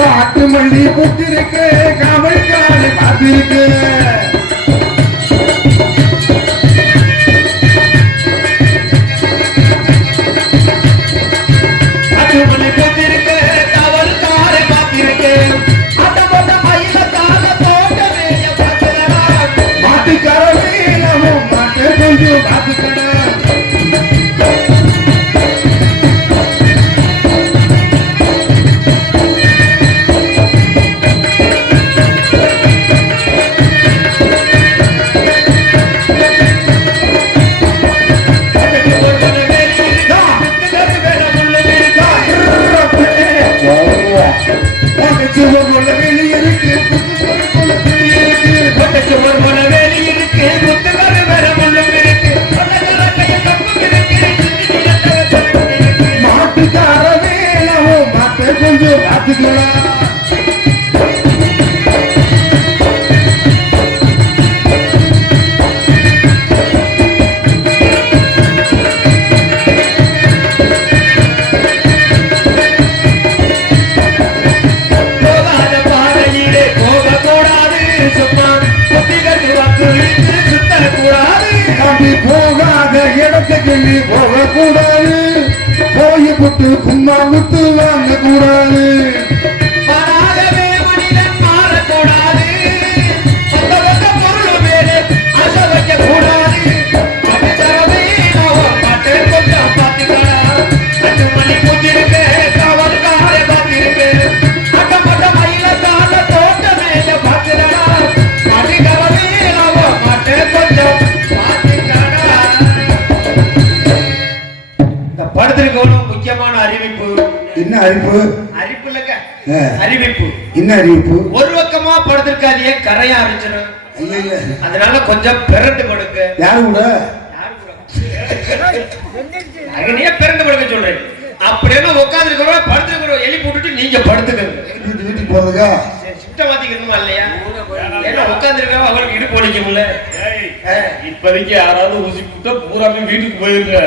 காட்டு மல்லி பூத்திருக்கு காவல்காடு காத்திருக்கு போகாத இடத்துக்கு நீ போகக்கூடாது போய் புட்டு கும்மா விட்டு வாங்க கூடாது மனிதன் மாறக்கூடாது பொருள் மேலே ஆசை வைக்க கூடாது கொஞ்சம் பார்த்துக்கலாம் அஞ்சு மணி பூச்சிருக்கு காவல்கார பார்த்திருக்கு அட்டப்பட்ட மயில தாண்ட தோட்ட மேல பார்த்துக்கலாம் மணிகரவே மாட்டேன் கொஞ்சம் முக்கியமான அறிவிப்பு. என்ன அறிவிப்பு? அறிவிப்பு இல்லங்க, அறிவிப்பு. என்ன அறிவிப்பு? ஒரு பக்கமா படுத்திருக்காதியே கரையா ஆரம்பிச்சிடும். அதனால கொஞ்சம் பிறண்டு படுங்க. யாரு கூட? அங்கனே பிறண்டு படுங்க சொல்றேன். அப்படியே உட்கார்ந்து இருக்கறோம் படுத்துக்கறோம் எலி போட்டுட்டு நீங்க படுத்துக்கங்க. வீட்டுக்கு போறதுக்கா? சிட்ட மாத்திக்கணுமா இல்லையா? ஏன்னா உட்கார்ந்து இருக்கறவ அவருக்கு இடுப்பு ஒடிக்கும்ல. இப்போதைக்கு யாராவது ஊசி போட்டா பூராமே வீட்டுக்கு போயிருங்க.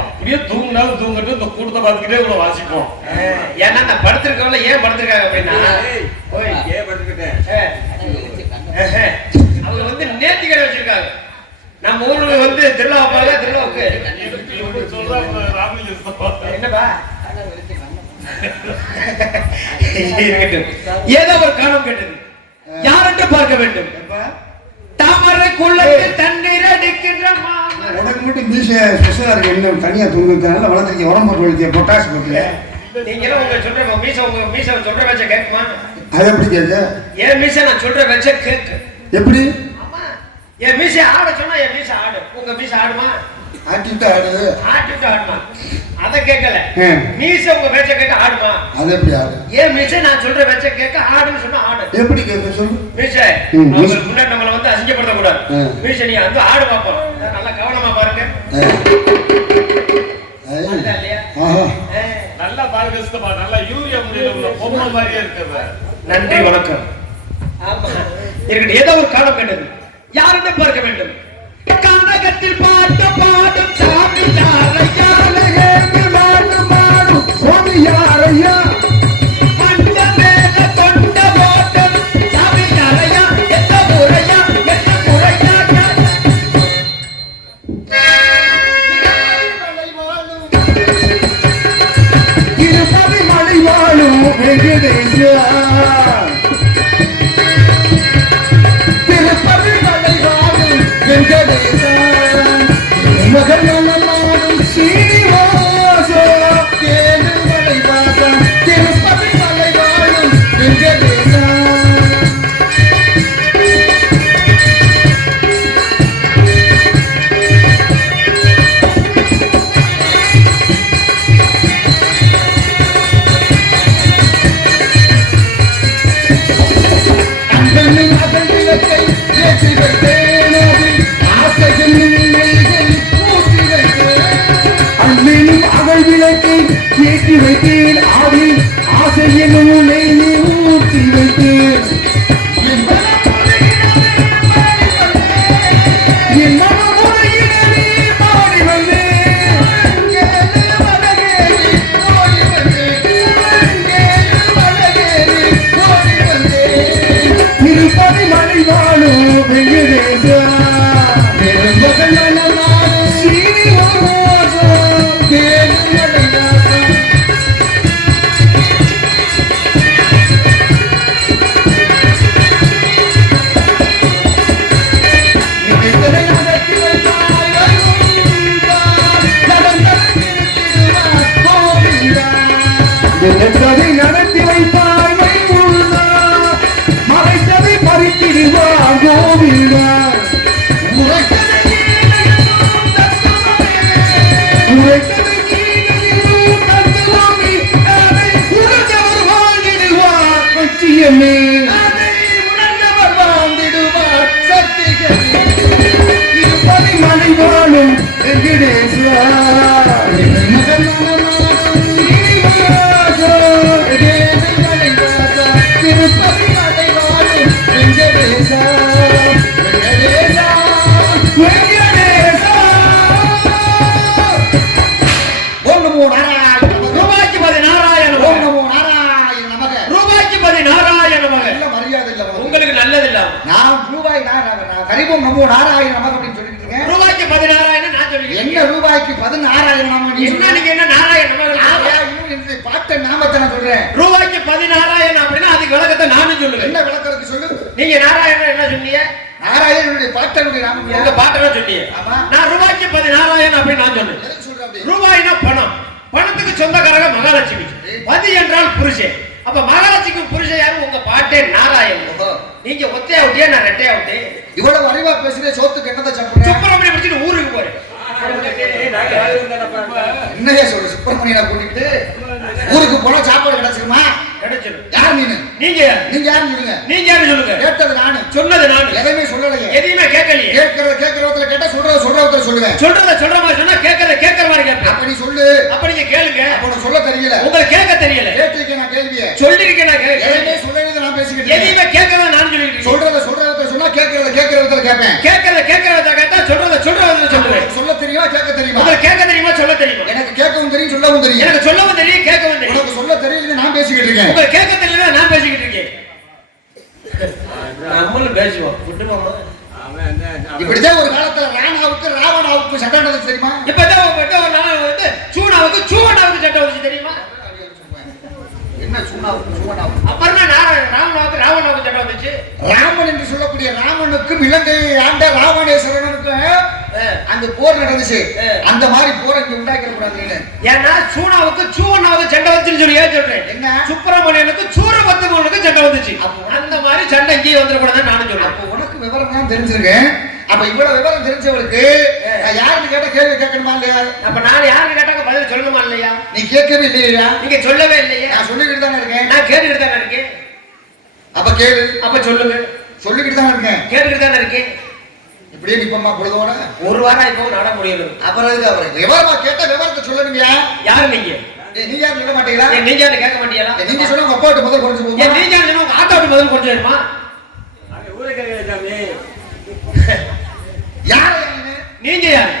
அப்படியே தூங்கினாலும் தூங்கட்டும் இந்த கூட்டத்தை பார்த்துக்கிட்டே இவ்வளவு வாசிப்போம். ஏன்னா நான் படுத்திருக்கவங்கள ஏன் படுத்திருக்காங்க அப்படின்னா ஏன் படுத்துக்கிட்டேன் அவங்க வந்து நேர்த்தி கடை வச்சிருக்காங்க. நம்ம ஊர்ல வந்து திருவிழா வைப்பாங்க. திருவிழாவுக்கு என்னப்பா ஏதோ ஒரு காரணம் கேட்டது யார் என்று பார்க்க வேண்டும். தாமரை குள்ளத்தில் தண்ணீர் அடிக்கின்ற உனக்கு மட்டும் மீச ஸ்பெஷலா இருக்கு. என்ன தனியா தூங்குறதுனால வளர்த்துக்கு உடம்பு போடுறது பொட்டாசி போட்டுல நீங்க உங்க சொல்ற மீச உங்க மீச சொல்ற வச்ச கேட்குமா? அது எப்படி கேட்க? ஏன் மீச நான் சொல்ற வச்ச கேட்க எப்படி? ஆமா என் மீச ஆட சொன்னா என் மீச ஆடு. உங்க மீச ஆடுமா? ஆட்டிட்டு ஆடுது. ஆட்டிட்டு ஆடுமா? அத கேட்கல. மீச உங்க பேச்ச கேட்க ஆடுமா? அது எப்படி ஆடு? ஏன் மீச நான் சொல்ற பேச்ச கேட்க ஆடுன்னு சொன்னா ஆடு. எப்படி கேட்க சொல்லு? மீச முன்னாடி நம்மள வந்து அசிங்கப்படுத்த கூடாது. மீச நீ வந்து ஆடு பாப்போம். நல்லா கவனமா பாருங்க. நல்லா பாருங்க சித்தப்பா. நல்லா யூரியா முடியல உள்ள பொம்மை மாதிரியே இருக்குது. நன்றி வணக்கம். ஆமா இருக்கட்டும். ஏதோ ஒரு காலம் கண்டது யாருன்னு பார்க்க வேண்டும். கந்தகத்தில் பாட்டு பாடும் சாமி யாரையா மாடு மாடு சுவாமி யாரையா அந்த மேல தொண்ட போட்டும் சாமி யாரையா எந்த முறையா எந்த முறையா திருப்பதி மலை வாழும் வெங்கடேசா திருப்பதி மலை வாழும் வெங்கடேசா மகனாடும் சீனிவாசா கேளு மலை வாசா திருப்பதி மலை வாழும் வெங்கடேசா நினைத்ததை நடத்தி வைப்பாய் மைமுனா மறைத்ததை பறித்திடுவார் கோவிந்தா உரைத்ததை சத்தியமே அதை உணர்ந்தவர் வாழ்ந்திடுவார் சத்தியமே இருப்பதை மலை வாழும் வெங்கடேஸ்வரா திருப்பதி மலை வாழும் வெங்கடேசா வெங்கடேசா வெங்கடேசா ஓம் நமோ நாராயண ரூபாய்க்கு 16,000 ஓம் நமோ நாராயண நமக ரூபாய்க்கு 16,000 நமக நல்ல மரியாதை இல்ல உங்களுக்கு நல்லது இல்ல நான் ரூபாய் நான் கரிபோம் நமோ நாராயண நமக அப்படி சொல்லிட்டு இருக்கேன் ரூபாய்க்கு 16,000 நான் சொல்லிட்டேன் என்ன ரூபாய்க்கு 16,000 நமக என்ன நீங்க என்ன நாராயண நமக இந்த பாட்ட நாமத்தை நான் சொல்றேன் ரூபாய்க்கு 16,000 அப்படினா அதுக்கு விளக்கத்தை நானும் சொல்லுங்க என்ன விளக்கறது சொல்லு நீங்க நாராயணன் என்ன சொன்னீங்க நாராயணனுடைய பாட்டனுடைய நாமம் உங்க பாட்டன சொன்னீங்க ஆமா நான் ரூபாய்க்கு 16,000 அப்படி நான் சொன்னேன் எதுக்கு சொல்ற அப்படி ரூபாய்னா பணம் பணத்துக்கு சொந்தக்காரங்க மகாலட்சுமி பதி என்றால் புருஷன் அப்ப மகாலட்சுமிக்கு புருஷன் யாரு உங்க பாட்டே நாராயணன் நீங்க ஒத்தையா விட்டியா நான் ரெட்டையா விட்டேன் இவ்வளவு அறிவா பேசுறே சோத்துக்கு என்னதான் சாப்பிடுறேன் சுப்பிரமணிய முடிச்சிட்டு ஊருக்கு போறேன் என்னையா சொல்ற சுப்பிரமணியனை கூட்டிட்டு ஊருக்கு போனா சாப்பாடு கிடைச்சிருமா கிடைச்சிரும் யார் நீங்க யாரு சொல்லுங்க நீங்க யாரு சொல்லுங்க கேட்டது நானு சொன்னது நானு எதையுமே சொல்லலையே எதையுமே கேட்கலையே கேட்கறவத்துல கேட்டா சொல்றவத்துல சொல்லுவேன் சொல்ற மாதிரி சொன்னா கேட்கற மாதிரி கேட்பேன் அப்ப நீ சொல்லு அப்ப நீங்க கேளுங்க அப்ப உனக்கு சொல்ல தெரியல உங்களுக்கு கேட்க தெரியல கேட்டிருக்கேன் நான் கேள்வியை சொல்லிருக்கேன் நான் எதையுமே சொல்லவே நான் பேசிக்கிட்டு எதையுமே கேட்கறத நான் சொல்லிட்டு சொல்றவத்துல சொன்னா கேட்கறவத்துல கேட்பேன் கேட்கறவத்துல கேட்டா சொல்றவத்துல சொல்லுவேன் சொல்ல தெரியுமா கேட்க தெரியுமா உங்களுக்கு கேட்க தெரியுமா சொல்ல தெரியுமா எனக்கு கேட்கவும் தெரியும் சொல்லவும் தெரியும் எனக்கு சொல்லவும் தெரியும் கேட்கவும் தெரியும் உனக்கு சொல்ல தெரியல நான் பேசிக்கிட்டு இருக்கேன் உங்களுக்கு கேட்க தெரியல நான் பேசிக்கிட்டு இருக்கேன் நம்மளும் பேசுவோம் விட்டுமாமா இப்படிதான் ஒரு காலத்துல ராவணாவுக்கு சண்டை நடந்துச்சு தெரியுமா இப்பதான் ஒரு நாள் வந்து சூனாவுக்கு சண்டை வந்துச்சு தெரியுமா என்ன சூனாவுக்கு அப்புறம் ராவணாவுக்கு சண்டை வந்துச்சு ராமன் என்று சொல்லக்கூடிய ராமனுக்கும் இலங்கையை ஆண்ட ராவணேஸ்வரனுக்கும் அந்த போர் நடந்துச்சு அந்த மாதிரி போரை இங்க உண்டாக்கிற கூடாது ஏன்னா சூனாவுக்கு சண்டை வந்துச்சுன்னு சொல்லி ஏன் சொல்றேன் என்ன சுப்பிரமணியனுக்கு சூரபத்மனுக்கு சண்டை வந்துச்சு அந்த மாதிரி சண்டை இங்கே வந்துடக்கூடாதுன்னு நானும் சொல்றேன் அப்போ உனக்கு விவரம் தான் தெரிஞ்சிருக்கேன் அப்ப இவ்வளவு விவரம் தெரிஞ்சவளுக்கு யாருன்னு கேட்ட கேள்வி கேட்கணுமா இல்லையா அப்ப நான் யாருன்னு கேட்டாங்க பதில் சொல்லணுமா இல்லையா நீ கேட்கவே இல்லையா நீங்க சொல்லவே இல்லையா நான் சொல்லிக்கிட்டு தானே இருக்கேன் நான் கேட்டுக்கிட்டு தானே இருக்கேன் அப்ப கேளு அப்ப சொல்லுங்க சொல்லிக்கிட்டு தானே இருக்கேன் கேட்டுக்கிட்டு தானே இருக்கேன் இப்படியே நிப்பமா பொழுதோட ஒரு வாரம் இப்போ நட முடியல அப்புறம் அவருக்கு விவரமா கேட்ட விவரத்தை சொல்லணுங்க யாரு நீங்க நீங்க யாரும் சொல்ல மாட்டீங்களா நீங்க யாரும் கேட்க மாட்டீங்களா நீங்க சொன்னா உங்க அப்பாட்ட முதல் குறைஞ்சு போகுமா நீங்க யாரும் சொன்னா உங்க ஆத்தாட்ட முதல் குறைஞ்சு வருமா ஊரே கேட்கல சாமி யாரு நீங்க யாரு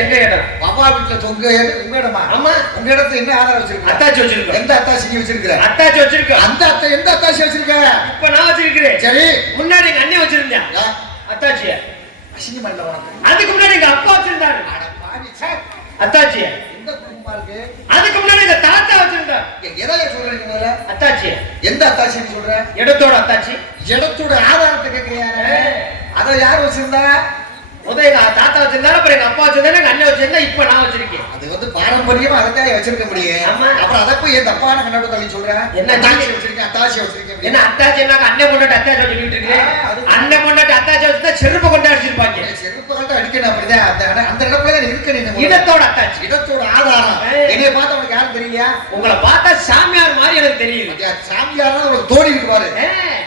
எங்க இடம் பாப்பா வீட்டுல தொங்க உங்கடமா ஆமா உங்க இடத்துல என்ன ஆதாரம் வச்சிருக்க அத்தாச்சி வச்சிருக்க எந்த அத்தாச்சி நீ வச்சிருக்க அத்தாச்சி வச்சிருக்க அந்த அத்தை எந்த அத்தாச்சி வச்சிருக்க இப்ப நான் வச்சிருக்கிறேன் சரி முன்னாடி எங்க அண்ணன் வச்சிருந்தேன் அத்தாச்சிய அசிங்கமா இல்ல உனக்கு அதுக்கு முன்னாடி எங்க அப்பா வச்சிருந்தாரு அட பாவி சார் அத்தாச்சிய எந்த குடும்பமா இருக்கு அதுக்கு முன்னாடி எங்க தாத்தா வச்சிருந்தாரு எதைய சொல்றீங்க முதல்ல அத்தாச்சிய எந்த அத்தாச்சின்னு சொல்ற இடத்தோட அத்தாச்சி இடத்தோட ஆதாரத்தை கேக்குறியா அத யார் வச்சிருந்தா முதல்ல எங்க தாத்தா வச்சிருந்தாரு அப்புறம் எங்க அப்பா வச்சிருந்தாரு எங்க அண்ணன் வச்சிருந்தா இப்ப நான் வச்சிருக்கேன் அது வந்து பாரம்பரியமா அதான் வச்சிருக்க முடியும் அப்புறம் அதை போய் என் தப்பான கண்ணோட தள்ளி சொல்றேன் என்ன தாச்சி வச்சிருக்கேன் அத்தாச்சி வச்சிருக்கேன் என்ன அத்தாச்சி என்ன அண்ணன் கொண்டாட்டு அத்தாச்சி சொல்லிட்டு இருக்கேன் அண்ணன் கொண்டாட்டு அத்தாச்சி வச்சிருந்தா செருப்பு கொண்டு அடிச்சிருப்பாங்க செருப்பு கொண்டு அடிக்கணும் அப்படிதான் அந்த இடத்துல இருக்கணும் இடத்தோட அத்தாச்சி இடத்தோட ஆதாரம் என்னைய பார்த்தா உனக்கு யாரும் தெரியலையா உங்களை பார்த்தா சாமியார் மாதிரி எனக்கு தெரியுது சாமியார் ஒரு தோணி இருக்குவாரு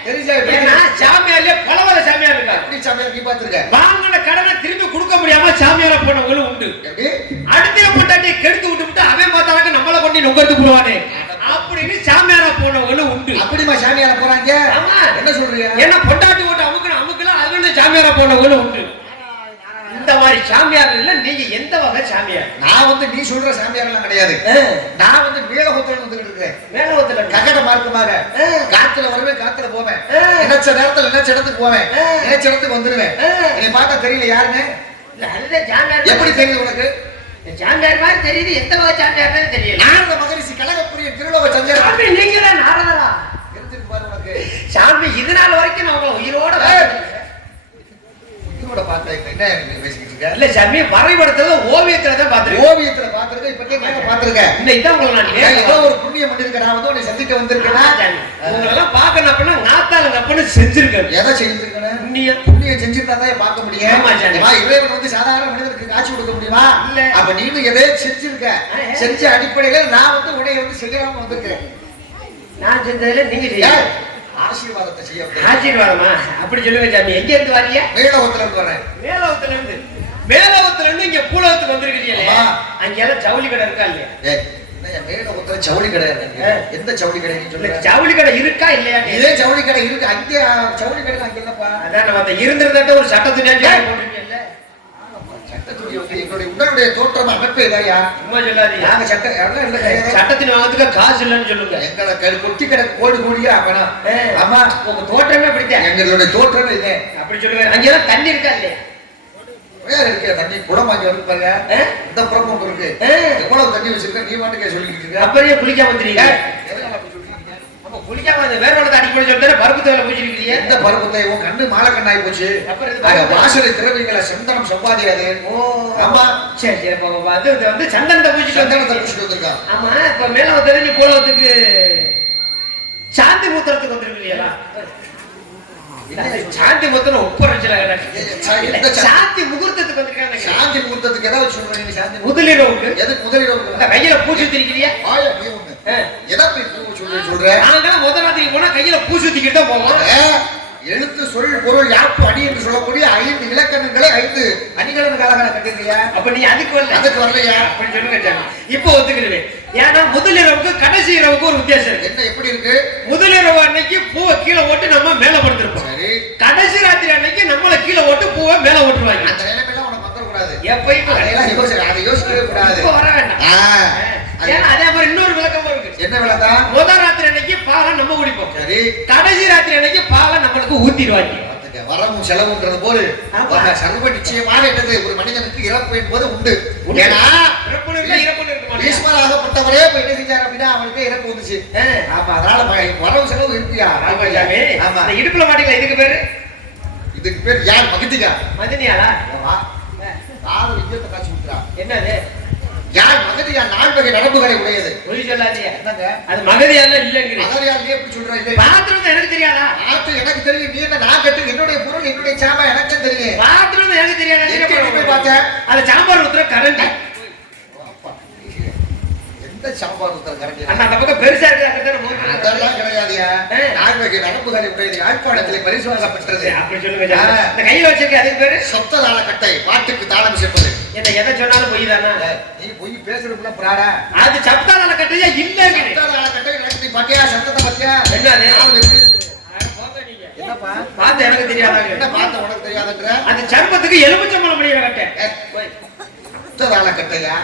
தெரிஞ்சா சாமியார்லயே பல சாமியார் இருக்கா அப்படி சாமியார் நீ பாத்துருக்க வாங்கின கடனை திரும்பி கொடுக்க முடியாம சாமியார போனவங்களும் உண்டு அடுத்த பொண்டாட்டியை கெடுத்து விட்டு அவன் பார்த்தாலும் நம்மளை கொண்டு நுகர்ந்து போடுவானே அப்படின்னு சாமியார போனவங்களும் உண்டு அப்படிமா சாமியார போறாங்க என்ன சொல்றீங்க ஏன்னா பொண்டாட்டி ஓட்டு அமுக்கலாம் அது சாமியார போனவங்களும் உண்டு இந்த மாதிரி சாமியார் இல்ல நீங்க எந்த வகை சாமியார் நான் வந்து நீ சொல்ற சாமியார் எல்லாம் கிடையாது நான் வந்து மேலகோத்துல வந்துட்டு இருக்கேன் மேலகோத்துல ககட மார்க்கமாக காத்துல வருவேன் காத்துல போவேன் நினைச்ச நேரத்துல நினைச்ச இடத்துக்கு போவேன் நினைச்ச இடத்துக்கு வந்துருவேன் என்னை பார்த்தா தெரியல யாருன்னு இல்ல அதுதான் சாமியார் எப்படி தெரியுது உனக்கு சாமியார் மாதிரி தெரியுது எந்த வகை சாமியார்னு தெரியல நாரத மகரிஷி கலகப்புரிய திருலோக சஞ்சர் நீங்க தான் நாரதரா தெரிஞ்சிருக்கு பாரு உனக்கு சாமி இது நாள் வரைக்கும் நான் உங்களை உயிரோட ஓவியத்துல பாத்துருக்கேன் வந்திருக்கேன். இதான் உங்களை நான் ஏதோ ஒரு புண்ணியம் பண்ணிருக்கேன். நான் வந்து உன்னை சந்திக்க வந்திருக்கேன். உங்களை எல்லாம் பார்க்கணும் அப்படின்னா நாத்தால நப்பன்னு செஞ்சிருக்கேன். எதை செஞ்சிருக்கேன்? புண்ணியம் செஞ்சிருந்தா தான் பார்க்க முடியும். இறைவன் வந்து சாதாரண மனிதனுக்கு காட்சி கொடுக்க முடியுமா? இல்ல. அப்ப நீனும் எதையும் செஞ்சிருக்க. செஞ்ச அடிப்படையில நான் வந்து உன்னை வந்து செய்யலாம வந்திருக்கேன். நான் செஞ்சதுல நீங்க செய்ய ஆசீர்வாதத்தை செய்ய. ஆசீர்வாதமா? அப்படி சொல்லுங்க சாமி. எங்க இருந்து வரீங்க? மேலோகத்துல இருந்து வரேன். மேலோகத்துல இருந்து இங்க பூலோகத்துக்கு வந்திருக்கீங்களே. அங்கெல்லாம் ஜவுளி கடை இருக்கா இல்லையா? மேலோகத்துல ஜவுளி கடை இருக்கு. எந்த ஜவுளி கடை சொல்லுங்க? ஜவுளி கடை இருக்கா இல்லையா? இதே ஜவுளி கடை இருக்கு. அங்கே ஜவுளி கடை அங்க இல்லப்பா. அதான் நம்ம இருந்திருந்தா ஒரு சட்டத்துணி போட்டுருக்கீங்கல்ல. சட்டத்துணி வந்து எங்களுடைய உடலுடைய தோற்றம் அமைப்பு இதையா சும்மா சொல்லாதீங்க. நாங்க சட்டத்தின் வாங்கறதுக்கு காசு இல்லைன்னு சொல்லுங்க. எங்களை கொட்டி கிடக்கு கோடி கோடியா பணம். ஆமா, உங்க தோற்றமே பிடித்தேன். எங்களுடைய தோற்றமே இதே. அப்படி சொல்லுங்க. அங்கெல்லாம் தண்ணி இருக்கா இல்லையா? வேற இருக்க தண்ணி குளம் வாங்கி வருப்பாங்க. இந்த புறமும் இருக்கு. எவ்வளவு தண்ணி வச்சிருக்க நீ வாட்டுக்கே சொல்லிட்டு இருக்க. அப்படியே குளிக்காம வந்துறீங்க. அப்ப குளிக்காம வந்து வேற ஒருத்த அடிப்படை சொல்லிட்டு பருப்பு தேவை பூச்சிருக்கீங்க. எந்த பருப்பு உன் கண்ணு மாலை கண்ணாயி போச்சு. வாசலை திறவீங்களா சந்தனம் சம்பாதியாது. ஆமா சரி சரி. அது வந்து சந்தனத்தை பூச்சிட்டு வந்திருக்கா. ஆமா, இப்ப மேல தெரிஞ்சு போலத்துக்கு சாந்தி மூத்திரத்துக்கு வந்துருக்கீங்களா? சாந்தி முகூர்த்தம் சாந்தி முகூர்த்தத்துக்கு வந்திருக்காங்க. சாந்தி முகூர்த்தத்துக்கு ஏதாவது சொல்றீங்க? சாந்தி முதலிரவுக்கு. எதுக்கு முதலிரவுக்கு? கையில பூச்சி ஊத்திருக்கிறியா? சொல்றேன். நாங்க முதல் ராத்திரி போனா கையில பூச்சி ஊத்திக்கிட்டு தான் போவோம். எழுத்து சொல் பொருள் யாப்பு அடி என்று சொல்லக்கூடிய 5 இலக்கணங்களை 5 அணிகலன்களாக கட்டிருக்கியா? அப்ப நீ அதுக்கு வரலையா? அப்படி சொல்லுங்க. இப்போ ஒத்துக்கிறேன். ஏன்னா முதலிரவுக்கு கடைசி இரவுக்கு ஒரு வித்தியாசம் இருக்கு. என்ன எப்படி இருக்கு? முதலிரவு அன்னைக்கு பூவை கீழே ஓட்டு நம்ம மேல படுத்திருப்போம். சரி. கடைசி ராத்திரி அன்னைக்கு நம்மள கீழே ஓட்டு பூவை மேல ஓட்டுருவாங்க. அந்த நிலைமையில உனக்கு வந்துடக்கூடாது. எப்பயும் அதை யோசிக்கவே கூடாது. வர வேண்டாம். ஏன்னா அதே மாதிரி இன்னொரு விளக்கம் இருக்கு. என்ன விளக்கம்? முதல் ராத்திரி அன்னைக்கு பாலை நம்ம குடிப்போம். சரி. கடைசி ராத்திரி அன்னைக்கு பாலை நம்மளுக்கு ஊத்திடுவாங்க. வரவும் செலவுன்றது போது சர்வ நிச்சயமாக என்னது ஒரு மனிதனுக்கு இறப்பு என்பது உண்டு. ஏன்னா ஈஸ்வராகப்பட்டவரே இப்ப என்ன செஞ்சாரு அப்படின்னா அவனுக்கு இறப்பு வந்துச்சு. அப்ப அதனால வரவு செலவு இருக்கியா? ஆமா. இடுப்புல மாட்டிக்கல. இதுக்கு பேர் யார்? மகிதிகா. மதினியாளா? காது விஜயத்தை காட்சி கொடுக்குறா. என்னது? யார் மகதியா? 4 வகை நரம்புகளை உடையது. பொய் சொல்லாதீங்க. என்னங்க அது மகதியால இல்லங்கறீங்க. மகதியால எப்படி சொல்றா? இல்ல பாத்ரூம் எனக்கு தெரியாதா? எனக்கு தெரியும். நீ என்ன நான் கட்டு என்னுடைய பொருள் என்னுடைய சாமா எனக்கு தெரியும். பாத்ரூம் எனக்கு தெரியாதா? நீ போய் பாத்த அது சாம்பார் ஊத்துற கரண்ட். எந்த சாம்பார் ஊத்துற கரண்ட்? அண்ணா அந்த பக்கம் பெருசா இருக்கு. அதெல்லாம் கிடையாதுயா. 4 வகை நரம்புகளை உடையது. யாழ்ப்பாணத்தில் பரிசோதனை பெற்றது. அப்படி சொல்லுங்க. இந்த கையில வச்சிருக்க அதுக்கு பேரு சொத்த தாள கட்டை. பாட்டுக்கு தாளம் சேர்ப்பது. என்ன எதை சொன்னாலும் பொய் தானா? நீ பொய் பேசுறதுக்குள்ள பிராடா. அது சப்தாதால கட்டையா இல்லங்க. சப்தாதால கட்டை நடத்தி பாட்டியா சத்தத்தை பத்தியா? என்னது? போங்க நீங்க. என்னப்பா? பாத்து எனக்கு தெரியாதாங்க. என்ன பாத்து உனக்கு தெரியாதுன்ற? அது சர்பத்துக்கு எலுமிச்சம்பழம் முடியற கட்டை. சப்தாதால கட்டையா?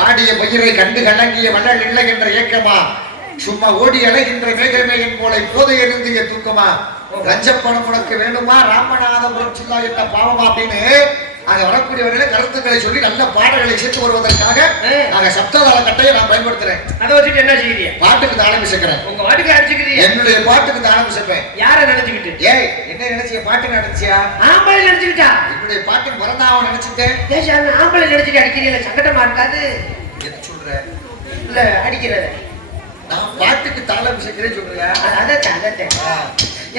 வாடிய பயிரை கண்டு கலங்கிய வள்ளல் இல்லை என்ற ஏக்கமா? சும்மா ஓடி அலைகின்ற மேகமே என் போல போதை எழுந்திய தூக்கமா? ரஞ்சப்பணம் உனக்கு வேணுமா? ராமநாதபுரம் சில்லா என்ற பாவமா? அப்படின்னு அங்க வரக்கூடியவர்களே கருத்துக்களை சொல்லி நல்ல பாடல்களை சேர்த்து வருவதற்காக நாங்க சப்ததாள கட்டையை நான் பயன்படுத்துறேன். அதை வச்சுட்டு என்ன செய்யறீங்க? பாட்டுக்கு தாளம் சேர்க்கிறேன். உங்க பாட்டுக்கு அடிச்சுக்கிறீங்க? என்னுடைய பாட்டுக்கு தாளம் சேர்ப்பேன். யாரை நினைச்சுக்கிட்டு? ஏய் என்ன நினைச்சிய? பாட்டு நினைச்சியா? ஆம்பளை நினைச்சுக்கிட்டா? என்னுடைய பாட்டுக்கு வரதாவ நினைச்சிட்டேன். ஆம்பளை நினைச்சிட்டு அடிக்கிறீங்க. சங்கடமா இருக்காது? என்ன சொல்ற? இல்ல அடிக்கிறத நான் பாட்டுக்கு தாளம் சேர்க்கிறேன் சொல்றியா? அதான்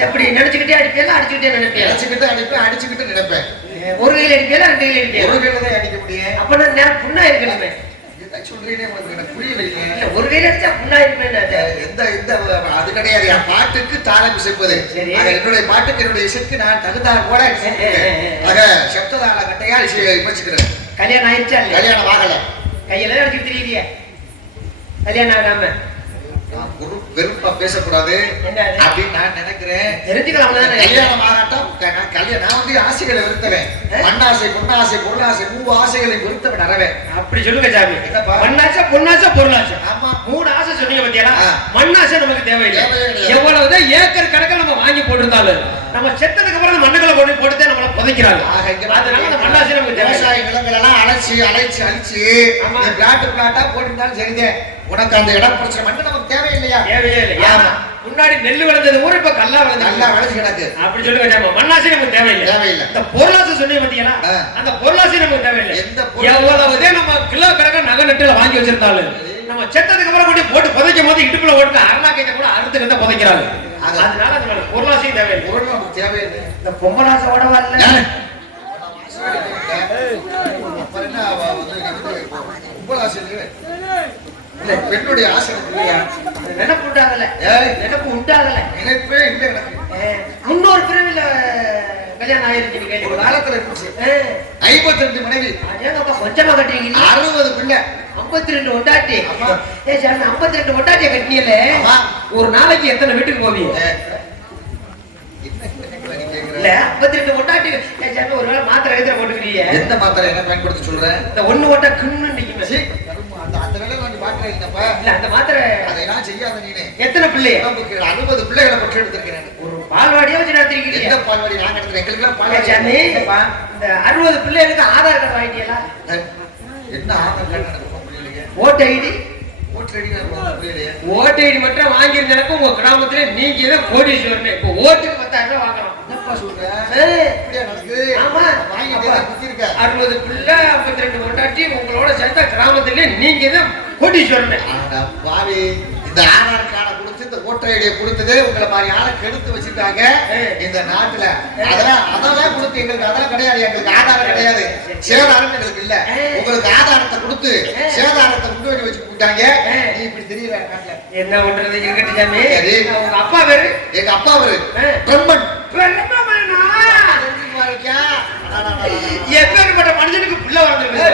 எப்படி நினைச்சுக்கிட்டே அடிப்பேன்? அடிச்சுக்கிட்டே நினைப்பேன். அடிச்சுக்கிட்டு அடிப்பேன். அடிச்சுக்கிட்டு நினைப்பேன். ஒரு கையில அடிப்பேன் 2 கையில அடிப்பேன். ஒரு கையில தான் அடிக்க முடியும். அப்ப நான் நேரம் புண்ணா இருக்கணுமே. என்ன சொல்றீனே உங்களுக்கு எனக்கு புரியலையே. இல்ல ஒரு கையில அடிச்சா புண்ணா இருப்பேன். எந்த அது கிடையாது. என் பாட்டுக்கு தாளம் இசைப்பது. என்னுடைய பாட்டுக்கு என்னுடைய இசைக்கு நான் தகுந்தால் போல ஆக சப்ததாள கட்டையா இசைக்கிறேன். கல்யாணம் ஆயிடுச்சா? கல்யாணம் ஆகல. கையில அடிச்சு தெரியலையே. கல்யாணம் ஆகாம வெறுப்பா பேசக்கூடாது அப்படின்னு நான் நினைக்கிறேன். தெரிஞ்சுக்கலாம். கல்யாணம் ஆகட்டும். நான் வந்து ஆசைகளை வெறுத்தவன். மண்ணாசை பொன்னாசை பொருளாசை 3 ஆசைகளை வெறுத்தவன் அறவேன். அப்படி சொல்லுங்க சாமி. மண்ணாசை பொன்னாசை பொருளாசை. ஆமா 3 ஆசை சொன்னீங்க பத்தியா? மண்ணாசை நமக்கு தேவையில்லை. எவ்வளவுதான் ஏக்கர் கணக்கில் நம்ம வாங்கி போட்டிருந்தாலும் நம்ம செத்ததுக்கு அப்புறம் மண்ணுகளை கொண்டு போட்டுதான் நம்மள புதைக்கிறாங்க. அதனால அந்த மண்ணாசை நமக்கு விவசாய நிலங்கள் எல்லாம் அழைச்சு அழிச்சு பிளாட்டா போட்டிருந்தாலும் சரிதே. உனக்கு அந்த இடம் பிரச்சனை மண்ணு நமக்கு தேவையில்லையா? தேவையே இல்லை. முன்னாடி நெல்லு விளைஞ்சது ஊர் இப்ப கல்லா விளைஞ்சு நல்லா விளைஞ்சு கிடக்கு. அப்படி சொல்லுங்க. மண்ணாசை நமக்கு தேவையில்லை. இந்த பொருளாசை சொன்னீங்க பாத்தீங்களா? அந்த பொருளாசை நமக்கு தேவையில்லை. எவ்வளவுதே நம்ம கிலோ கணக்கா நகை நட்டுல வாங்கி வச்சிருந்தாலும் நம்ம செத்ததுக்கு அப்புறம் கொண்டு போட்டு புதைக்கும் போது இடுப்புல ஓட்டு அருணாக்கையை கூட அறுத்துக்கிட்ட புதைக்கிறாங்க. அதனால அதனால பொருளாசையும் தேவையில்லை. இந்த பொம்மலாசோட வரல பெண்ணுடைய ஆசை நினைப்பு உண்டாகல. நினைப்பு உண்டாகல. நினைப்பே இல்லை. முன்னோரு பிரிவில் கல்யாணம் ஆயிருக்கு. ஒரு காலத்துல இருந்துச்சு 52 மனைவி. கொஞ்சமா கட்டுவீங்க. 60 பிள்ளை. 52 ஒட்டாட்டி. 52 ஒட்டாட்டிய கட்டினியல. ஒரு நாளைக்கு எத்தனை வீட்டுக்கு போவீங்க? இல்ல 52 ஒட்டாட்டி ஒரு வேளை மாத்திரை எழுதிர போட்டுக்கிறீங்க. எந்த மாத்திரை என்ன பயன்படுத்த சொல்றேன்? இந்த ஒண்ணு ஓட்ட கிண்ணு நிக்குமே. அந்த வேலை நான் பாக்குறேன். இல்ல அந்த மாத்திரை அதை நான் செய்யாத நீனே. எத்தனை பிள்ளை? 60 பிள்ளைகளை பற்றி எடுத்திருக்கிறேன். ஒரு பால்வாடியா வச்சு நடத்திருக்கீங்க. எந்த பால்வாடி நான் நடத்துறேன்? எங்களுக்கு எல்லாம் பால்வாடி. இந்த 60 பிள்ளைகளுக்கு ஆதார் கார்டு வாங்கிட்டீங்களா? என்ன ஆதார் கார்டு நடக்கும் புரியலையே. ஓட்டு ஐடி. ஓட்டு ஐடி நடக்கும் புரியலையே. ஓட்டு ஐடி மட்டும் வாங்கியிருந்தாலும் உங்க கிராமத்துல நீங்க தான் கோடீஸ்வரன். இப்போ ஓட்டுக்கு 10,000 ரூபாய் வாங்கலாம். என்னப்பா சொல்ற? இப்படியா நடக்குது? ஆமா. வாங்கிட்டே குத்தி இருக்க. 60 பிள்ளை 52 ஒட்டாட்டி உங்களோட சேர்ந்த கிராமத்துல நீங்க தான் கோடீஸ்வரன். பாவி இந்த ஆதார் கார்டை கொடுத்து இந்த ஓட்டர் ஐடியை கொடுத்ததே உங்களை மாதிரி ஆளை கெடுத்து வச்சிருக்காங்க இந்த நாட்டுல. அதெல்லாம் கொடுத்து எங்களுக்கு அதெல்லாம் கிடையாது. எங்களுக்கு ஆதாரம் கிடையாது. சேதாரம் எங்களுக்கு இல்ல. உங்களுக்கு ஆதாரத்தை கொடுத்து சேதாரத்தை கொண்டு வந்து வச்சு போட்டாங்க. நீ இப்படி தெரியல நாட்டுல என்ன பண்றது? இருக்கட்டும் சாமி. உங்க அப்பா பேரு? எங்க அப்பா பேரு பிரம்மன். எப்பேற்பட்ட மனுஷனுக்கு பிள்ளை வளர்ந்துருக்கு.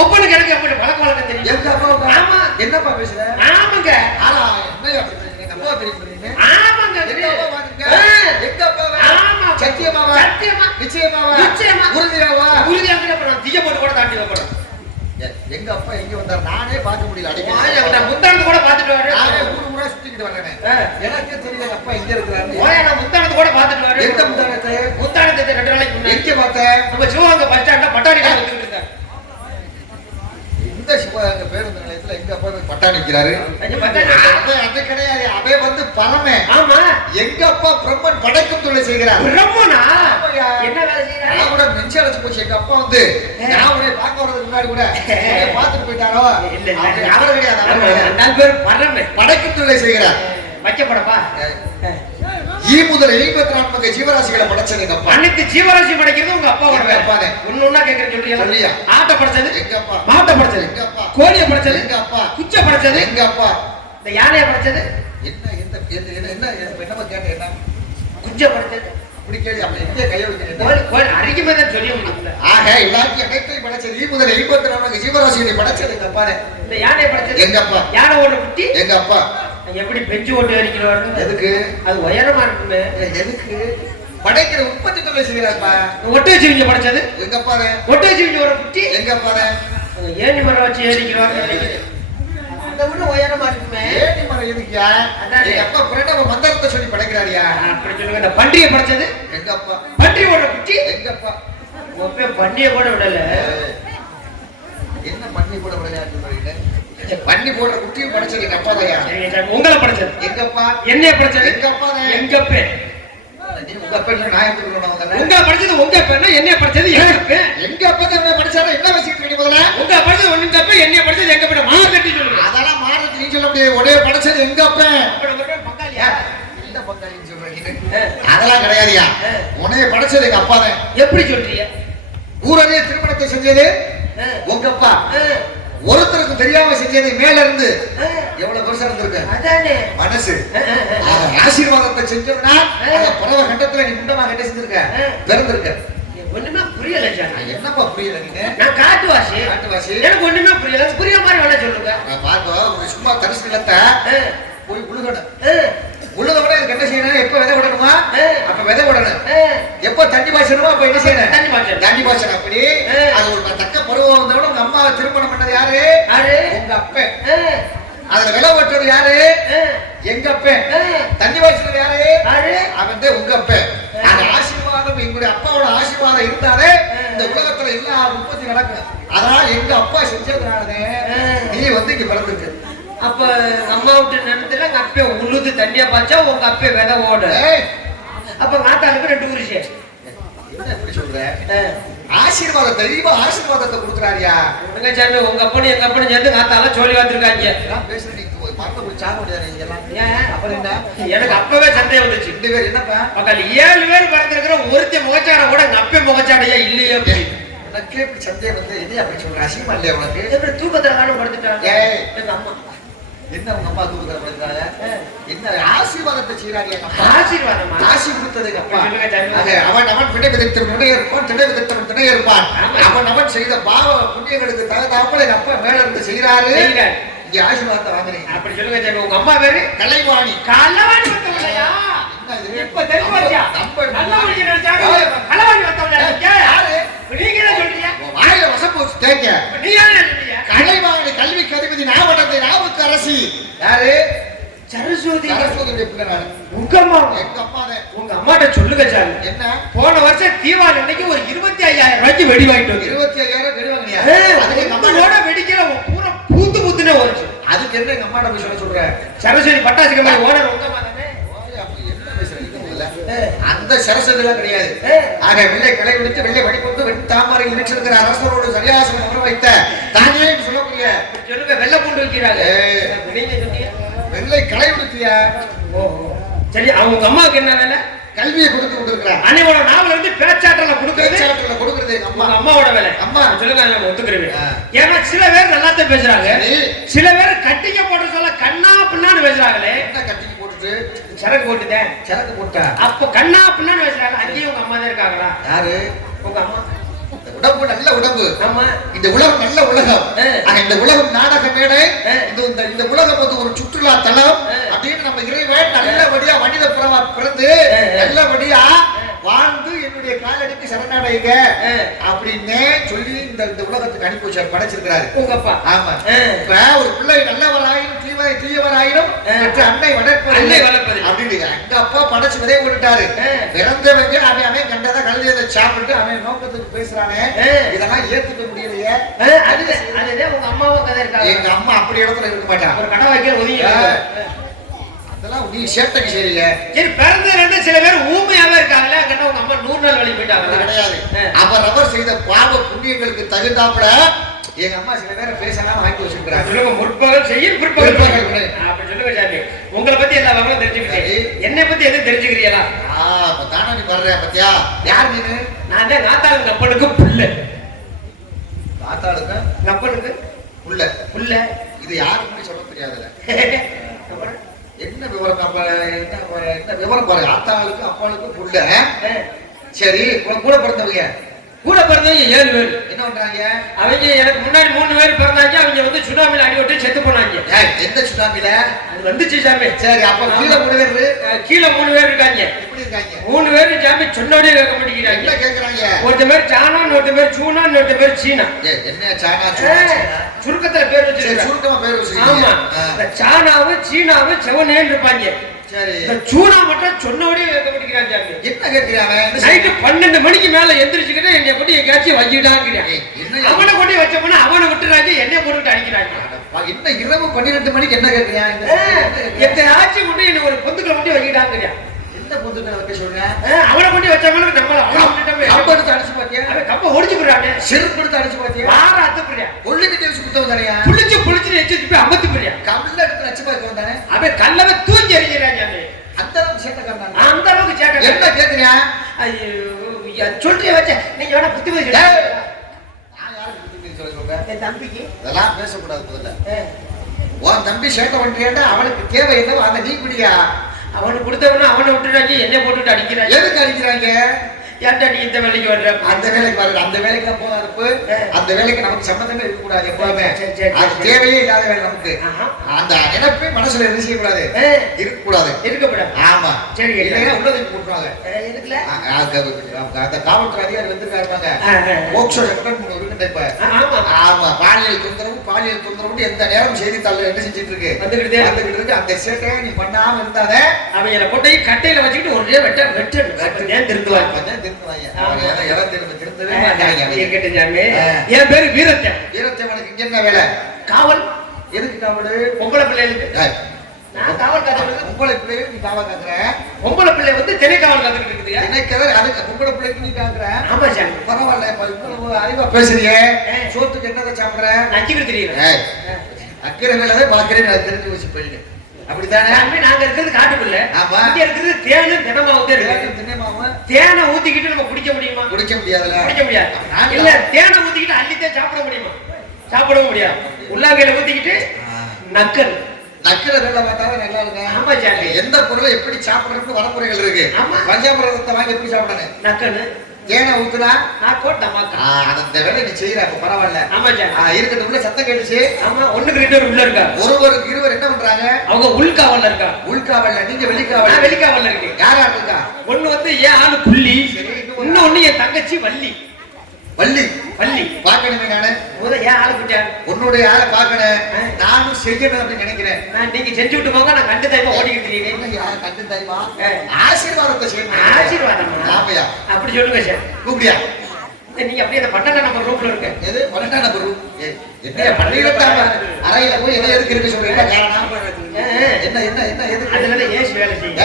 ஒவ்வொரு கிழக்கு எப்படி வழக்க வழக்கம் தெரியும். எங்க அப்பா. ஆமா. என்னப்பா பேசுற? ஆமாங்க. என்னையா பேசுறீங்க? அப்பா தெரியும். ஆமாங்க. எங்க அப்பா? ஆமா. சத்தியமாவா? சத்தியமா. நிச்சயமாவா? நிச்சயமா. உறுதியாவா? உறுதியாக அப்புறம் தீய போட்டு கூட தாண்டி வைப்போம். எங்க அப்பா எங்க வந்தார்? நானே பார்க்க முடியல. அடிக்கடி முத்தானது கூட பாத்துட்டு வரேன். நானே ஊரு ஊரா சுத்திக்கிட்டு வரேன். எனக்கே தெரியல அப்பா எங்க இருக்கிறாரு. நான் முத்தானது கூட பாத்துட்டு வரேன். எந்த முத்தானத்தை? முத்தானத்தை 2 நாளைக்கு முன்னாடி. எங்க பார்த்தேன்? நம்ம சிவகங்கை பஸ் ஸ்டாண்ட்ல பட்டாணி கடை வச்சுக்கிட்டு இருந்தார். இந்த சிவகங்கை பேருந்து நிலையத்துல எங்க அப்பா பட்டாணி நிக்கிறாரு. அது கிடையாது. அவே வந்து பரமே. ஆமா. எங்க அப்பா பிரம்மன் படைக்கும் தொழில் செய்கிறார். பிரம்மனா? என்ன வேலை செய்யறாரு? நான் கூட நெஞ்சு அடைச்சு போச்சு. எங்க அப்பா வந்து நான் உடனே பார்க்க வரதுக்கு முன்னாடி கூட பார்த்துட்டு போயிட்டாரோ. இல்ல அவர் கிடையாது. அந்த பேர் பரமே படைக்கும் தொழில் செய்கிறார். வைக்கப்படப்பா. முதல் 74 ஜீவராசிகளை படைச்சது எங்க அப்பா. அனைத்து ஜீவராசி படைக்கிறது உங்க அப்பா. அப்பானே ஒண்ணு கேக்குறேன் சொல்றியா? ஆட்டை படைச்சது எங்க அப்பா. மாட்டை படைச்சது எங்க அப்பா. கோழியை படைச்சது எங்க அப்பா. குச்சை படைச்சது எங்க அப்பா. இந்த யானையை படைச்சது என்னமா கேட்ட? என்ன குச்சை படைச்சது? அப்படி கேள்வி. அப்படி எங்க கைய வைக்கிறேன் அரிக்குமே தான் சொல்ல முடியல. ஆக எல்லாத்தையும் அனைத்தையும் படைச்சது முதல் 74 ஜீவராசிகளை படைச்சது எங்க அப்பா. இந்த யானையை படைச்சது எங்க அப்பா. யானை ஓட குட்டி எங்க அப்பா. எப்படி பெஞ்சு ஓட்டு அடிக்கிறாரு? எதுக்கு? அது உயரமா இருக்குமே. எதுக்கு? படைக்கிற உற்பத்தி தொழில் செய்யறாப்பா. ஒட்டை சிவிங்க படைச்சது எங்க அப்பா. ஒட்டை சிவிங்க ஒரு குட்டி எங்க அப்பா. ஏணி மரம் வச்சு ஏறிக்கிறாரு. அந்த விட உயரமா இருக்குமே. ஏணி மரம் எதுக்குயா? எங்க அப்பா புரண்டவ மந்திரத்தை சொல்லி படைக்கிறாரியா. அப்படி சொல்லுங்க. இந்த பன்றியை படைச்சது எங்க அப்பா. பன்றி ஓட குட்டி எங்க அப்பா. ஒப்பே பன்றியை கூட விடல. என்ன பன்றி கூட விடல? பண்ணி போடுற குட்டியும் படைச்சது எங்க அப்பா தான். உங்களை படைச்சது எங்க அப்பா. என்னைய படைச்சது எங்க அப்பா தான். எங்க அப்பா. நீ உங்க அப்பா இல்ல நான் எப்படி சொல்றேன்? உங்க படைச்சது உங்க அப்பா. என்னைய படைச்சது எங்க அப்பா. எங்க அப்பா தான் படைச்சாரா? என்ன வச்சிட்டு இருக்கீங்க முதல்ல? உங்க படைச்சது உங்க அப்பா. என்னைய படைச்சது எங்க அப்பா. மாறு கட்டி சொல்லுங்க. அதெல்லாம் மாறுது நீ சொல்ல முடியாது. ஒரே படைச்சது எங்க அப்பா. பங்காளியா? என்ன பங்காளின்னு சொல்றீங்க? அதெல்லாம் கிடையாதுயா. உன்னைய படைச்சது எங்க அப்பா தான். எப்படி சொல்றீங்க? ஊரே திருமணத்தை செஞ்சது உங்க அப்பா. ஒருத்தருக்கு தெரியாம செஞ்சது மேல இருந்து எவ்வளவு பெருசா இருந்திருக்கு மனசு. ஆசீர்வாதத்தை செஞ்சோம்னா பரவ கண்டத்துல நீ குண்டமாக என்ன செஞ்சிருக்க? பிறந்திருக்க. ஒண்ணுமே புரியல. என்னப்பா புரியல? நீங்க நான் காட்டுவாசி. எனக்கு ஒண்ணுமே புரியல. புரிய மாதிரி வேணா சொல்லுங்க. பாருங்க சும்மா தரிசு நிலத்தை போய் உழுகணும். உழுத விட எனக்கு என்ன செய்யணும்? எப்ப விதை விடணுமா அப்ப விதை விடணும். எப்ப தண்ணி பாய்ச்சணுமா அப்ப என்ன செய்யணும்? தண்ணி பாய்ச்சணும். அப்படி அது ஒரு தக்க பருவம் வந்தோட உங்க அம்மாவை திருமணம் பண்ணது யாரு? உங்க அப்ப. அதுல விலை வெட்டுறது யாரு? எங்க அப்ப. தண்ணி பாய்ச்சது யாரு? அவன் உங்க அப்ப. அந்த ஆசீர்வாதம் எங்களுடைய அப்பாவோட ஆசீர்வாதம் இருந்தாலே இந்த உலகத்துல எல்லா உற்பத்தி நடக்கும். அதனால எங்க அப்பா செஞ்சதுனாலதே நீ வந்து இங்க பிறந்திருக்கு. அப்ப அம்மா விட்டு நேரத்துல எங்க அப்பே உழுது தண்ணியா பாய்ச்சா உங்க அப்பே விதை ஓடு. அப்ப மாத்தாளுக்கு 2 ஊருச்சு. என்ன இப்படி சொல்ற? ஆசீர்வாதம் தெய்வ ஆசீர்வாதத்தை கொடுக்குறாரியா. உங்க சாமி உங்க அப்பனு எங்க அப்பனு சேர்ந்து காத்தால சொல்லி வந்துருக்காங்க. நான் பேசுறேன், நீ மரத்தை போய் சாக முடியாது நீங்க எல்லாம். ஏன் அப்புறம் என்ன? எனக்கு அப்பவே சந்தேகம் வந்துச்சு. 2 பேர் என்னப்பா பக்கத்துல 7 பேர் பிறந்திருக்கிற ஒருத்தி முகச்சாட கூட எங்க அப்பே முகச்சாடையா இல்லையே. உனக்கே இப்படி சந்தேகம் வந்து என்ன அப்படி சொல்ற? அசிங்கமா இல்லையா உனக்கு? எப்படி தூக்கத்துல காணும் படுத்துட்டாங்க எங்க அம்மா. என்ன உங்க அம்மா தூக்கத்துல படுத்துறாங்க? என்ன ஆசீர்வாதத்தை செய்யறாங்க? ஆசீர்வாதமா? ஆசி கொடுத்தது அப்பா. சொல்லுங்க சாமி. அவன் விடை விதைத்தவன் விடை இருப்பான், திடை விதைத்தவன் திடை இருப்பான். அவன் செய்த பாவ புண்ணியங்களுக்கு தகுந்தாப்புல எங்க அப்பா மேல இருந்து செய்யறாரு. இங்க ஆசீர்வாதத்தை வாங்குறீங்க. அப்படி சொல்லுங்க சாமி. உங்க அம்மா பேரு கலைவாணி. கலைவாணி வந்தவளையா? இப்ப தெரிஞ்சா நல்ல மனுஷன் நினைச்சாங்க கலைவாணி வந்தவளையா? யாரு நீங்க என்ன சொல்றீங்க? வாயில வசப்பு வச்சு தேய்க்க. நீ என்ன சொல்றீங்க? கலைவாணி கல்விக்கு அதிபதி நாவடத்தை நாவுக்கு அரசி. யாரு? சரஸ்வதி. சரஸ்வதியுடைய பிள்ளை நானு. உங்க அம்மா? எங்க அம்மா தான். உங்க அம்மாட்ட சொல்லுங்க சாமி. என்ன? போன வருஷம் தீபாவளி அன்னைக்கு ஒரு 25,000 ரூபாய்க்கு வெடி வாங்கிட்டு வந்து. 25,000 வெடி வாங்கினியா? அதுக்கு எங்க அம்மாவோட வெடிக்கல பூரா பூத்து பூத்துனே வருச்சு. அதுக்கு என்ன எங்க அம்மாட்ட போய் சொல்ற? சரஸ்வதி பட்டாசு கம்பெனி ஓனர் உங்க அம்மா தானே? அந்த சரஸ்வதி எல்லாம் கிடையாது. ஆக வெள்ளை கிளை விடுத்து வெள்ளை வடிகொண்டு வெண் தாமரை இருக்கிற அரசரோடு சரியாசனம் அமர வைத்த தானே சொல்லக்கூடிய சொல்லுங்க. வெள்ளை பூண்டு வைக்கிறாங்க. வெள்ளை கிளை விடுத்தியா? சரி அவங்க அம்மாவுக்கு என்ன வேலை? கல்வியை கொடுத்து கொடுக்குறாங்க. அன்னையோட நாவல இருந்து பேச்சாற்றல கொடுக்கிறது. பேச்சாற்றல கொடுக்கிறது எங்க அம்மா. அம்மாவோட வேலை. அம்மா சொல்லுங்க நம்ம ஒத்துக்கிறேன். ஏன்னா சில பேர் நல்லாத்தான் பேசுறாங்க, சில பேர் கட்டிக்க போட்டு சொல்ல கண்ணா பின்னான்னு பேசுறாங்களே. என்ன கட்டிக்கு போட்டுட்டு சரக்கு போட்டுட்டேன் சரக்கு போட்டா அப்ப கண்ணா பின்னான்னு பேசுறாங்க. அங்கேயும் உங்க அம்மா தான் இருக்காங்களா? யாரு? உங்க அம்மா. உடம்பு நல்ல உடம்பு. ஆமா. இந்த உலகம் நல்ல உலகம். இந்த உலகம் நாடக மேடை. இந்த உலகம் வந்து ஒரு சுற்றுலா தலம் அப்படின்னு நம்ம இறைவன் நல்லபடியா மனித பிறவா பிறந்து நல்லபடியா வாழ்ந்து என்னுடைய காலடிக்கு சரணடைங்க அப்படின்னு சொல்லி இந்த உலகத்துக்கு அனுப்பி வச்சார், படைச்சிருக்கிறாரு உங்க அப்பா. ஆமா. இப்ப ஒரு பிள்ளை நல்லவராயினும் தீயவராயினும் அன்னை வளர்ப்பது அப்படின்னு எங்க அப்பா படைச்சு விதை போட்டுட்டாரு. பிறந்தவங்க அவன் கண்டதை கழுதியதை சாப்பிட்டு அவன் நோக்கத்துக்கு பேசுறானே, இதெல்லாம் ஏத்துக்க முடியலையே. உங்க அம்மாவும் கதை இருக்காங்க. எங்க அம்மா அப்படி இடத்துல இருக்க மாட்டான். ஒரு கடை வைக்க ஒதுங்கி அதெல்லாம் நீ சேட்டைக்கு செய்யல. சரி பிறந்த ரெண்டு சில பேர் ஊமையாவே இருக்காங்களே, அங்க உங்க அம்மா 100 நாள் வழி போயிட்டாங்க. கிடையாது. அவர் செய்த பாவ புண்ணியங்களுக்கு தகுந்தாப்புல எங்க அம்மா சில பேரை பேசலாம் வாங்கி வச்சிருக்காங்க. சொல்லுங்க. முற்பகல் செய்யும் பிற்பகல் அப்படி சொல்லுங்க சாமி. உங்களை பத்தி எல்லா வகையும் தெரிஞ்சுக்கிட்டேன். என்னை பத்தி எதுவும் தெரிஞ்சுக்கிறீங்களா? அப்ப தானே நீ வர்ற பத்தியா? யார் நீனு? நான் தான் நாத்தாளுங்க அப்பனுக்கு புள்ள. நாத்தாளுங்க அப்பனுக்கு புள்ள. புள்ள இது யாருக்குமே சொல்ல தெரியாதுல்ல. என்ன விவரம்? என்ன விவரம் பாருங்க. ஆத்தாளுக்கு அப்பாளுக்கு புள்ள. சரி கூட பிறந்தவங்க 7 பேர் என்ன பண்றாங்க? அவங்க எனக்கு முன்னாடி 3 பேர் பிறந்தாங்க. அவங்க வந்து சுனாமில அடிபட்டு செத்து போனாங்க. எந்த சுனாமில? அது வந்துச்சு சாமி. சரி அப்ப கீழே 3 பேர் கீழே 3 பேர் இருக்காங்க. எப்படி இருக்காங்க? 3 பேர் சாமி சொன்னோடே கேட்க மாட்டேங்கிறாங்க. என்ன கேக்குறாங்க? ஒருத்த பேர் சானா, ஒருத்த பேர் சூனா, ஒருத்த பேர் சீனா. என்ன சானா சூனா? சுருக்கத்துல பேர் வச்சிருக்காங்க. சுருக்கமா பேர் வச்சிருக்காங்க. ஆமா. இந்த சானாவு சீனாவு செவனேன்னு இருப்பாங்க. சரி இந்த சூனா மட்டும் சொன்னோடே கேட்க மாட்டேங்கிறாங்க சாமி. என்ன கேக்குறாங்க? நைட்டு 12 மணிக்கு மேல எந்திரிச்சுக்கிட்டு என்னை கொண்டு எங்கேயாச்சும் வச்சுக்கிட்டாங்க. அவனை கொண்டு வச்சோம்னா அவனை விட்டுறாங்க, என்னை போட்டுக்கிட்டு அடிக்கிறாங்க. என்ன இரவு 12 மணிக்கு என்ன கேட்கிறாங்க? எத்தையாச்சும் கொண்டு என்ன ஒரு பொந்துக்களை கொண்டு வைக்கிட்டாங்க. என்ன பொந்துக்களை வைக்க சொல்றேன்? அவனை கொண்டு வச்சவங்க நம்மள கம்ப எடுத்து அடிச்சு பாத்தியா? அவன் கம்ப ஒடிச்சு போறாங்க. செருப்பு எடுத்து அடிச்சு பாத்தியா? வார அத்து போறியா? கொள்ளுக்கிட்டே வச்சு குத்தவங்க தானே. புளிச்சு எச்சிட்டு போய் அமத்து போறியா? கல்ல எடுத்து அடிச்சு பாக்க வந்தானே. அவன் கல்லவை தூக்கி எறிஞ்சிராங்க. அந்த அளவுக்கு சேட்டக்காரன். அந்த அளவுக்கு சேட்டக்காரன். என்ன கேக்குறியா? ஐயோ சொல்றிய வச்ச நீங்க வேணா புத்தி போய் நான் யாருக்கு புத்தி போய் சொல்றேன்? என் தம்பிக்கு இதெல்லாம் பேசக்கூடாது. முதல்ல உன் தம்பி சேட்டை பண்றியாண்டா அவனுக்கு தேவை என்ன? அந்த நீ குடியா? அவனுக்கு கொடுத்தவன அவனை விட்டுறாங்க, என்னை போட்டுட்டு அடிக்கிறாங்க. எதுக்கு அடிக்கிறாங்க? ஏன்டா நீ இந்த வேலைக்கு வர்ற? அந்த வேலைக்கு வர்ற. அந்த வேலைக்கு தான் போனா இருப்பு. அந்த வேலைக்கு நமக்கு சம்பந்தமே இருக்கக்கூடாது எப்பவுமே. அது தேவையே இல்லாத வேலை நமக்கு. அந்த நினைப்பே மனசுல எது செய்யக்கூடாது, இருக்கக்கூடாது. ஆமா சரி. இல்லைன்னா உள்ளதுக்கு போட்டுருவாங்க. எதுக்குல? அந்த காவல்துறை அதிகாரி வந்திருக்காருப்பாங்க. போக்சோ செக்ஷன் இருக்குன்ற இப்ப. ஆமா பாலியல் தொந்தரவு எந்த நேரம் செய்தித்தாள் என்ன செஞ்சிட்டு இருக்கு? வந்துகிட்டு இருக்கு. அந்த சேட்டையை நீ பண்ணாம இருந்தாலே அவங்களை கொண்டு கட்டையில வச்சுக்கிட்டு ஒரே வெட்ட திருந்துவாங்க. என் பேரு வீரத்தேவன். வீரத்தேவனுக்கு இங்க என்ன வேலை? காவல். எதுக்கு காவல்? பொம்பளை பிள்ளைகளுக்கு. நான் காவல் காத்துக்கிட்டு பொம்பளை பிள்ளைய நீ காவல் காக்குற. பொம்பளை பிள்ளை வந்து திணை காவல் காத்துக்கிட்டு இருக்குதுயா. திணைக்கதை அதுக்கு பொம்பளை பிள்ளைக்கு நீ காக்குற. ஆமா சார். பரவாயில்ல, இப்ப இவ்வளவு அறிவா பேசுறியே. சோத்துக்கு என்னதை சாப்பிடுற? நக்கிட்டு தெரியுது. அக்கறை மேலதான் பாக்குறேன், நான் தெரிஞ்சு வச்சு போயிடு. அப்படித்தானே? நாங்க இருக்கிறது காட்டுக்குள்ள. ஆமா. இங்க இருக்கிறது தேனும் தினமாவும் இருக்கு. தினமாவும் தேனை ஊத்திக்கிட்டு நம்ம குடிக்க முடியுமா? குடிக்க முடியாதுல. குடிக்க முடியாது. இல்ல தேனை ஊத்திக்கிட்டு அள்ளித்தான் சாப்பிட முடியுமா? சாப்பிடவும் முடியாது. உள்ளாங்கையில ஊத்திக்கிட்டு நக்கல் நக்கிற வேலை பார்த்தாவே நல்லா இருக்கு. ஆமா சார். எந்த பொருளை எப்படி சாப்பிடறதுக்கு வரமுறைகள் இருக்கு. ஆமா. பஞ்சாமிரதத்தை வாங்கி எப்படி சாப்பிடணும்? நக்கல் தேனை ஊத்துனா நான் கோட்டமாக்கா. அந்த வேலை நீ செய்யற, அப்ப பரவாயில்ல. ஆமா சார். இருக்கட்டும், உள்ள சத்தம் கேட்டுச்சு. ஆமா, ஒண்ணுக்கு ரெண்டு பேர் உள்ள இருக்கா. ஒருவருக்கு இருவர் என்ன பண்றாங்க? அவங்க உள்காவல்ல இருக்கா. உள்காவல்ல, நீங்க வெளிக்காவல். நான் வெளிக்காவல்ல இருக்கேன். யாரா இருக்கா? ஒண்ணு வந்து ஏன் ஆளு புள்ளி, இன்னொன்னு என் தங்கச்சி வள்ளி. வள்ளி வள்ளி பாக்கணுமே நானு. முத ஏன் ஆளு குட்டியா உன்னுடைய ஆளை பாக்கணும், நானும் செய்யணும் அப்படின்னு நினைக்கிறேன். நான் நீங்க செஞ்சு விட்டு போங்க, நான் கண்டு தைப்பா ஓடிக்கிட்டு இருக்கேன். யார் கண்டு தெரியுமா? ஆசீர்வாதத்தை செய்யணும். ஆசீர்வாதம். ஆமையா அப்படி சொல்லுங்க சார். கூப்பிடியா? நீங்க அப்படியே அந்த 12 நம்பர் ரூம்ல இருக்க. எது 12 நம்பர் ரூம்? என்ன 12 அறையில போய் என்ன எதுக்கு இருக்கு சொல்றீங்க? காரணம் என்ன என்ன என்ன எதுக்கு? அதுல ஏசி வேலை செய்யுங்க.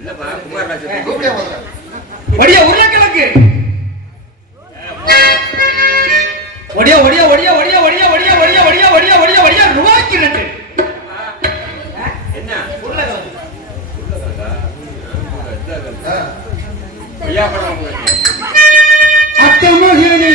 இல்லப்பா குமார் கூப்பிடியா முதல்ல? ஒடியா உருளைக்கிழங்கு. ஒடியா ஒடியா ஒடியா ஒடியா ஒடியா ஒடியா ஒடியா ஒடியா ஒடியா ஒடியா ஒடியா ரூபாய்க்கு 2. என்ன உருளைக்கிழங்கு. ஐயா படம் உங்களுக்கு அத்தமகனே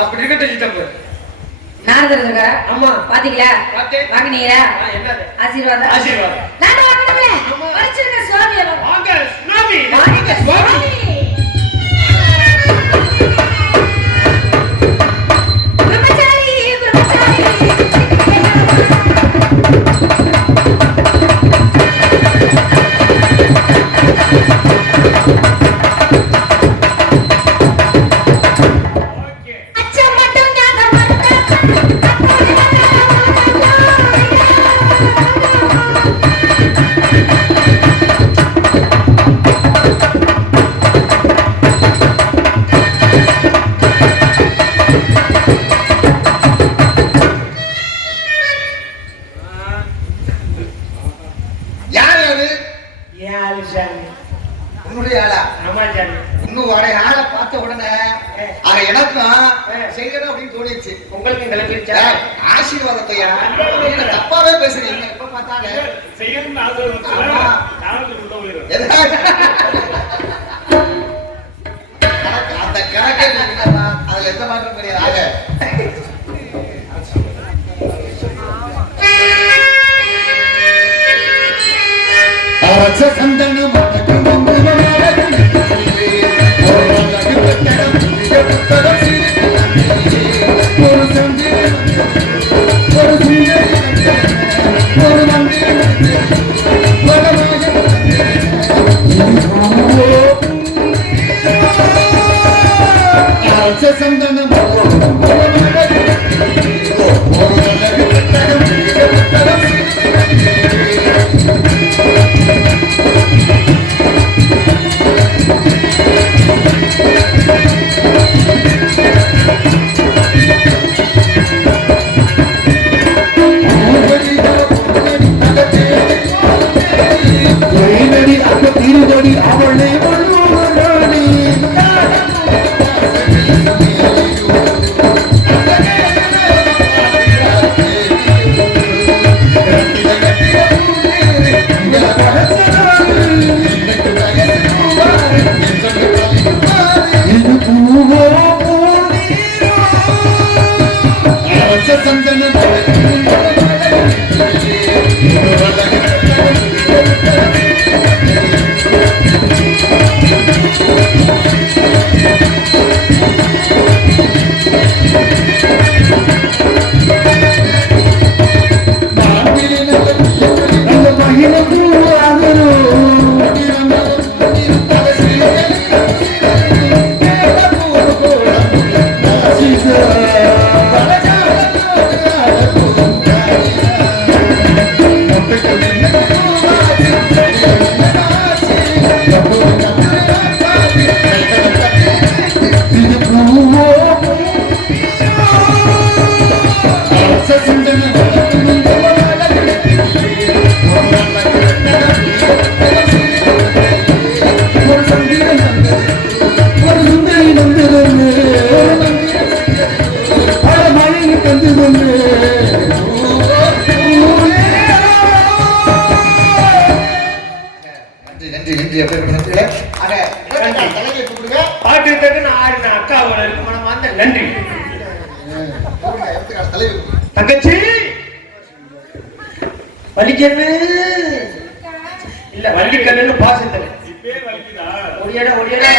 அப்படி இருக்கட்டும் சித்தப்பு. நாரதர் இருக்கா? ஆமா. பாத்தீங்களா? பார்த்தேன். வாங்குனீங்களா? என்னது? ஆசீர்வாதம். ஆசீர்வாதம். நான் வாங்குனேன். ஆமா. வச்சிருக்க சுவாமி. வாங்க சுவாமி. வாங்க சுவாமி. பிரம்மச்சாரி பிரம்மச்சாரி உடனே அத எனக்கும் செய்யணும் அப்படின்னு தோணிடுச்சு. உங்களுக்கு கிளம்பிடுச்சா? ஆசீர்வாதத்தையா நீங்க தப்பாவே பேசுறீங்க. எப்ப பார்த்தாலே செய்யணும்னு ஆசை இருந்துச்சுன்னா நானும் உள்ள போயிடுறேன். அந்த கணக்கே சொல்லிட்டா அதுல எந்த மாற்றம் கிடையாது. ஆக அரச சந்தனம் சந்தனம் அவளை நன்றி தங்கச்சி. வலிக்கண்ணு இல்ல வலிக்கண்ணு பாசத்துல இப்பே வலிக்குதா? ஒடியடா ஒடியடா